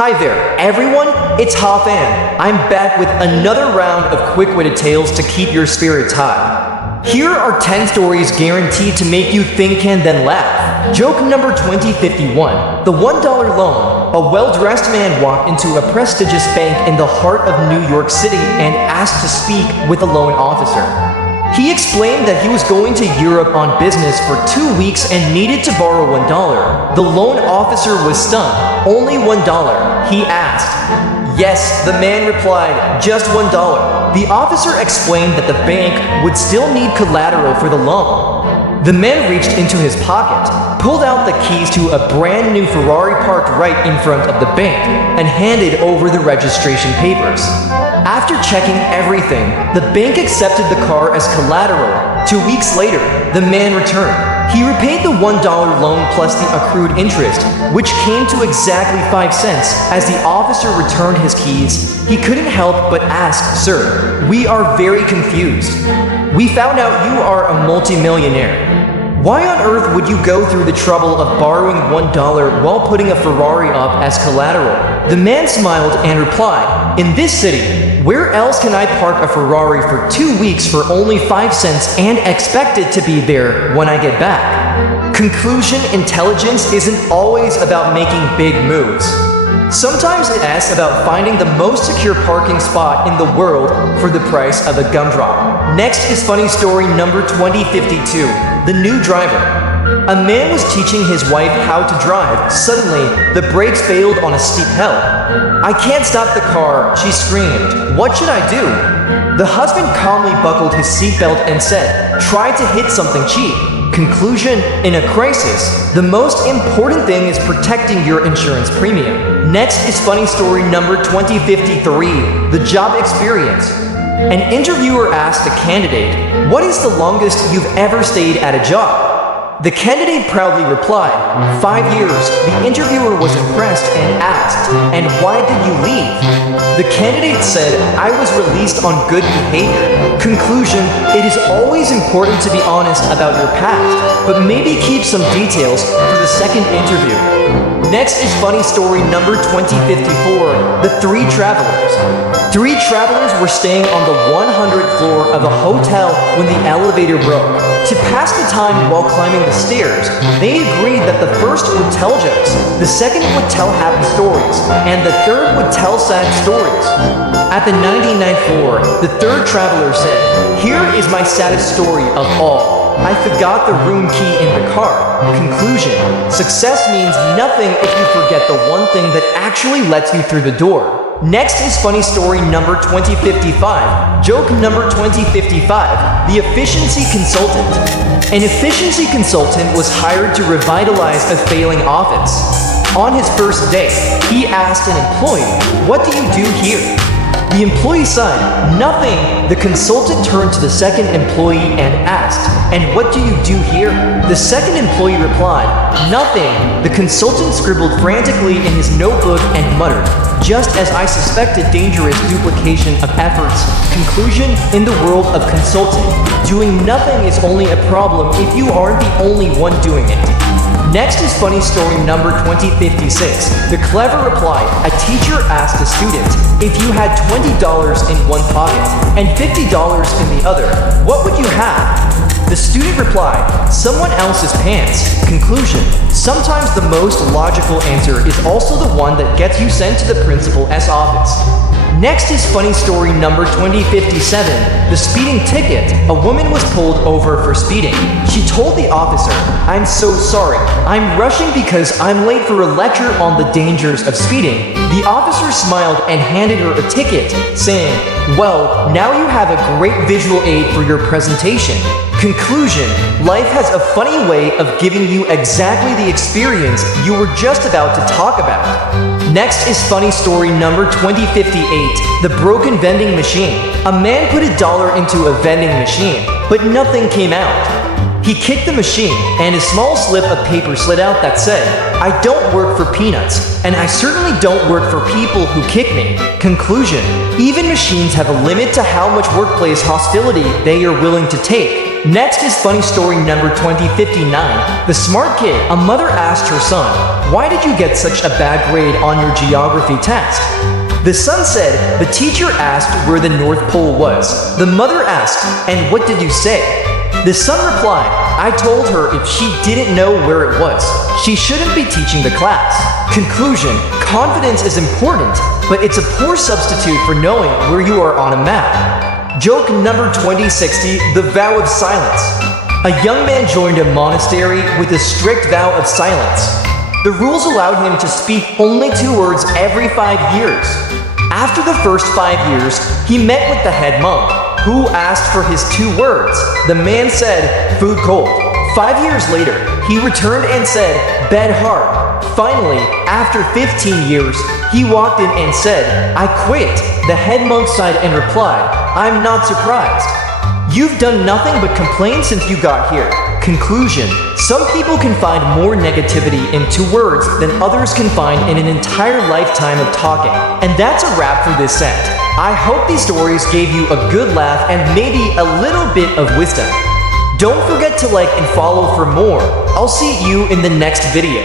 Hi there, everyone, it's Fan. I'm back with another round of quick-witted tales to keep your spirits high. Here are 10 stories guaranteed to make you think and then laugh. Joke number 2051, the $1 loan. A well-dressed man walked into a prestigious bank in the heart of New York City and asked to speak with a loan officer. He explained that he was going to Europe on business for 2 weeks and needed to borrow $1. The loan officer was stunned. Only $1, he asked. Yes, the man replied, just $1. The officer explained that the bank would still need collateral for the loan. The man reached into his pocket, pulled out the keys to a brand new Ferrari parked right in front of the bank, and handed over the registration papers. After checking everything, the bank accepted the car as collateral. 2 weeks later, the man returned. He repaid the $1 loan plus the accrued interest, which came to exactly 5 cents. As the officer returned his keys, he couldn't help but ask, "Sir, we are very confused. We found out you are a multimillionaire. Why on earth would you go through the trouble of borrowing $1 while putting a Ferrari up as collateral?" The man smiled and replied, "In this city, where else can I park a Ferrari for 2 weeks for only 5 cents and expect it to be there when I get back?" Conclusion: intelligence isn't always about making big moves. Sometimes it's about finding the most secure parking spot in the world for the price of a gumdrop. Next is funny story number 2052, the new driver. A man was teaching his wife how to drive. Suddenly, the brakes failed on a steep hill. "I can't stop the car," she screamed. "What should I do?" The husband calmly buckled his seatbelt and said, "Try to hit something cheap." Conclusion: in a crisis, the most important thing is protecting your insurance premium. Next is funny story number 2053, the job experience. An interviewer asked a candidate, "What is the longest you've ever stayed at a job?" The candidate proudly replied, 5 years. The interviewer was impressed and asked, "And why did you leave?" The candidate said, "I was released on good behavior." Conclusion: it is always important to be honest about your past, but maybe keep some details for the second interview. Next is funny story number 2054, the 3 travelers. 3 travelers were staying on the 100th floor of a hotel when the elevator broke. To pass the time while climbing the stairs, they agreed that the first would tell jokes, the second would tell happy stories, and the third would tell sad stories. At the 99th floor, the 3rd traveler said, "Here is my saddest story of all. I forgot the room key in the car." Conclusion: success means nothing if you forget the one thing that actually lets you through the door. Next is funny story number 2055. Joke number 2055, the efficiency consultant. An efficiency consultant was hired to revitalize a failing office. On his first day, he asked an employee, "What do you do here?" The employee said, "Nothing." The consultant turned to the second employee and asked, "And what do you do here?" The second employee replied, "Nothing." The consultant scribbled frantically in his notebook and muttered, "Just as I suspected, dangerous duplication of efforts." Conclusion: in the world of consulting, doing nothing is only a problem if you aren't the only one doing it. Next is funny story number 2056. The clever reply: a teacher asked a student, "If you had $20 in one pocket and $50 in the other, what would you have?" The student replied, "Someone else's pants." Conclusion: sometimes the most logical answer is also the one that gets you sent to the principal's office. Next is funny story number 2057, the speeding ticket. A woman was pulled over for speeding. She told the officer, "I'm so sorry. I'm rushing because I'm late for a lecture on the dangers of speeding." The officer smiled and handed her a ticket, saying, "Well, now you have a great visual aid for your presentation." Conclusion: life has a funny way of giving you exactly the experience you were just about to talk about. Next is funny story number 2058, the broken vending machine. A man put $1 into a vending machine, but nothing came out. He kicked the machine, and a small slip of paper slid out that said, "I don't work for peanuts, and I certainly don't work for people who kick me." Conclusion: even machines have a limit to how much workplace hostility they are willing to take. Next is funny story number 2059. The smart kid. A mother asked her son, "Why did you get such a bad grade on your geography test?" The son said, "The teacher asked where the North Pole was." The mother asked, "And what did you say?" The son replied, "I told her if she didn't know where it was, she shouldn't be teaching the class." Conclusion: confidence is important, but it's a poor substitute for knowing where you are on a map. Joke number 2060, the vow of silence. A young man joined a monastery with a strict vow of silence. The rules allowed him to speak only 2 words every 5 years. After the first 5 years, he met with the head monk, who asked for his 2 words. The man said, "Food cold." 5 years later, he returned and said, "Bed hard." Finally, after 15 years, he walked in and said, "I quit." The head monk sighed and replied, "I'm not surprised. You've done nothing but complain since you got here." Conclusion: some people can find more negativity in 2 words than others can find in an entire lifetime of talking. And that's a wrap for this set. I hope these stories gave you a good laugh and maybe a little bit of wisdom. Don't forget to like and follow for more. I'll see you in the next video.